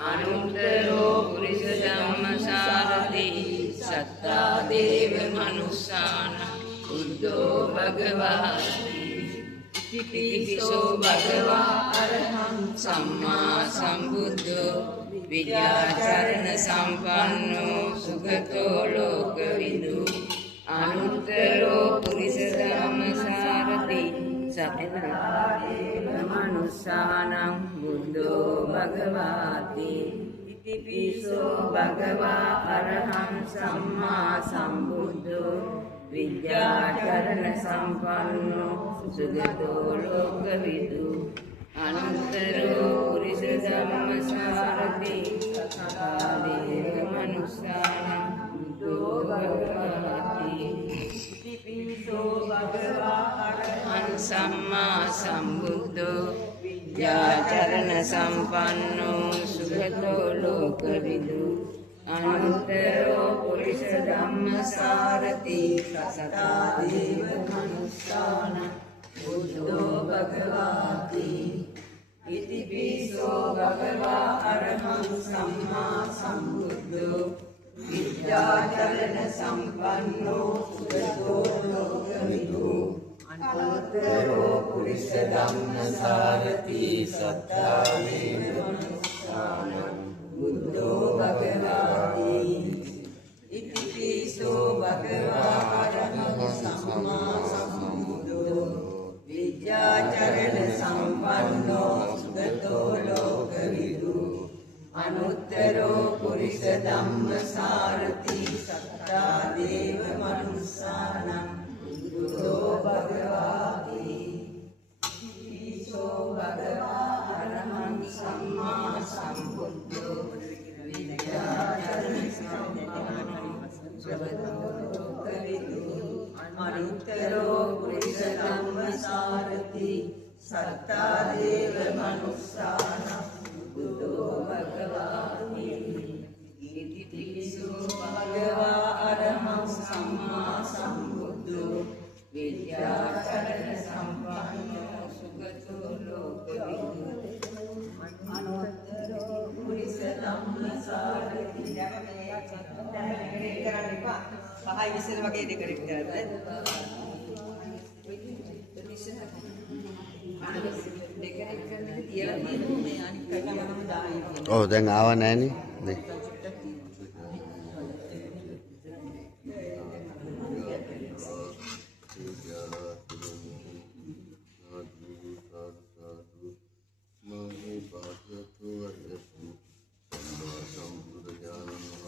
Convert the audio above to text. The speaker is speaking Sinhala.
අනුත්තරෝ පුරිස ධම්මසාරති සත්තා දේව මනුස්සාන බුද්ධෝ භගවාති ඉතිපිසෝ භගවා අරහං සම්මා සම්බුද්ධෝ විද්‍යාචරණ සම්පන්නෝ සුගතෝ ලෝකවිදු අනුත්තරෝ පුරිස ධම්මසාරති සත්තා දේව මනුස්සානං බුද්ධෝ භගවාති ඉතිපිසෝ භගවා අරහං සම්මා සම්බුද්ධෝ විද්‍යාචරණ සම්පන්නෝ සුගතෝ ලෝකවිදු අනුත්තරෝ පුරිස ධම්මසාරති සත්තා දේව මනුස්සානං බුද්ධෝ භගවාති ඉතිපිසෝ භගවා අරහං සම්මා සම්බුද්ධෝ විද්‍යාචරණ සම්පන්නෝ සුගතෝ ලෝකවිදු අනුත්තරෝ පුරිස ධම්මසාරති සත්තා දේව මනුස්සානං බුද්ධෝ භගවාති ඉතිපිසෝ භගවා අරහං සම්මා සම්බුද්ධෝ විද්‍යාචරණ සම්පන්නෝ සුගතෝ ලෝකවිදු අනුත්තරෝ පුරිස ධම්මසාරති සත්තා දේව මනුස්සානං බුද්ධෝ භගවාති ඉතිපිසෝ භගවා අරහං සම්මා සම්බුද්ධෝ විද්‍යාචරණ සම්පන්නෝ සුගතෝ ලෝකවිදු අනුත්තරෝ පුරිස ධම්මසාරති සත්තා දේව මනුස්සානං බුද්ධෝ භගවාති ඉතිපිසෝ භගවා අරහං සම්මා සම්බුද්ධෝ විද්‍යාචරණ සම්පන්නෝ සුගතෝ ලෝකවිදු අනුත්තරෝ පුරිස ධම්මසාරති සත්තා දේව මනුස්සානං බුද්ධෝ භගවාති ඉතිපිසෝ භගවා අරහං සම්මා සම්බුද්ධෝ විද්‍යාචරණ සම්පන්නෝ සුගතෝ ලෝකවිදු අනුත්තරෝ පුරිස ධම්මසාරති කරන්න එපා. පහයි විසර වගේ ඩෙකොරේට් කරන්න. ඔව් දැන් ආව නැහනේ.